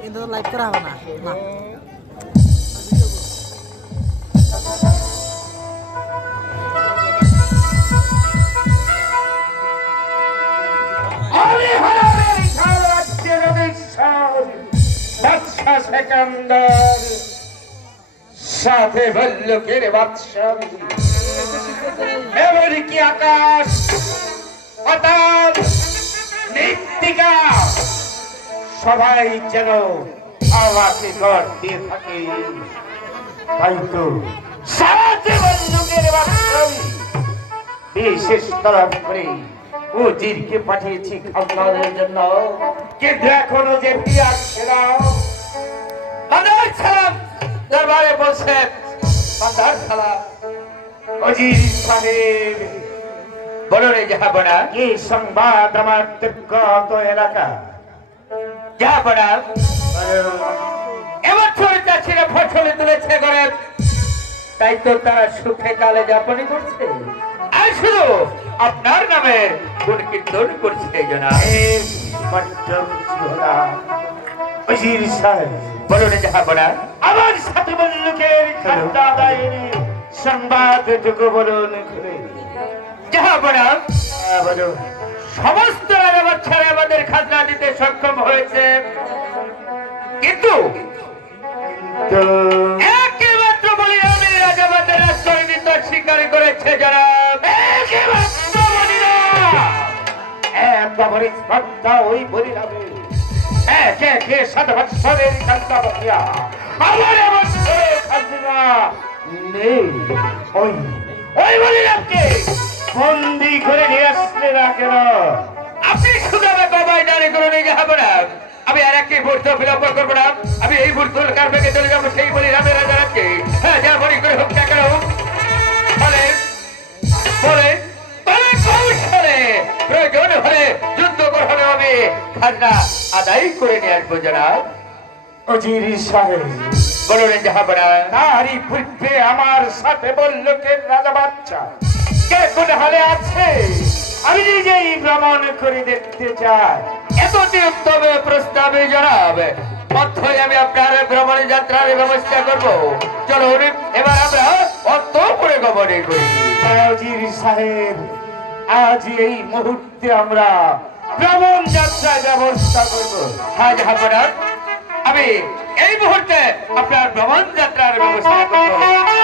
কিন্তু লাইভ করা হবে না। না। সাথে ভল্লুকের বাদশা এমনকি আকাশ পাতাল মৃত্তিকা সবাই যেন আমাকে গড় দিয়ে থাকে। তাই তো সাথে ভল্লুকের বাদশা বিশেষ তরফ করে উজিরকে পাঠিয়েছি খাওয়ানোর জন্য। কিন্তু এখনও যে আসছে না বান্দার সালাম দরবারে বলছে বান্দার সালাম অজির সাহেব বলো রে যাহাবনা কি সংবাদ আমার দুর্গত এলাকা? এবার চরিতা ছিল ফসলে তুলেছে করে তাই তো তারা সুখে কালে যাপন করছে। আর শুধু আপনার নামে গুণ কীর্তন করছে জনা অজির সাহেব বলুন যাহা বলা আমার সাথে আদায়ের সংবাদ বলুন যাহা বলা, সমস্ত আমাদের খাজনা দিতে সক্ষম হয়েছে। কিন্তু একেমাত্র বলি আমি রাজাবাদের আশ্রয় স্বীকার করেছে যারা। ওই বলি না। একে বৎসরের আমার বৎসরে খাজনা নেই। ওই ওই বলি নামকে বন্দি করে নিয়ে আসলে না কেন? আপনি শুধু আমার বাবাই দাঁড়িয়ে করে নিয়ে যাব না। আমি আর একটি মুহূর্ত বিলম্ব করব না। আমি এই মুহূর্ত কার বেগে চলে যাব সেই বলি রামের রাজা রাজকে হ্যাঁ যা বলি করে হোক না কেন। বলে বলে বলে কৌশলে প্রয়োজন হলে যুদ্ধ গ্রহণে হবে খাজনা আদায় করে নিয়ে আসব জনাব। অজির সাহেব। বলুন যাহাবনা নারী পূর্বে আমার সাথে বলল কে রাজা বাচ্চা কে কোন হালে আছে? আমি নিজেই ভ্রমণ করে দেখতে চাই। এতটি উত্তম প্রস্তাবে জানাবে অর্থই আমি আপনার ভ্রমণ যাত্রার ব্যবস্থা করব। চলুন এবার আমরা অন্তপুরে গমনে করি। সাহেব আজ এই মুহূর্তে আমরা ভ্রমণ যাত্রার ব্যবস্থা করব। হ্যাঁ যাহাবনা আমি এই মুহূর্তে আপনার ভ্রমণ যাত্রার ব্যবস্থা করব।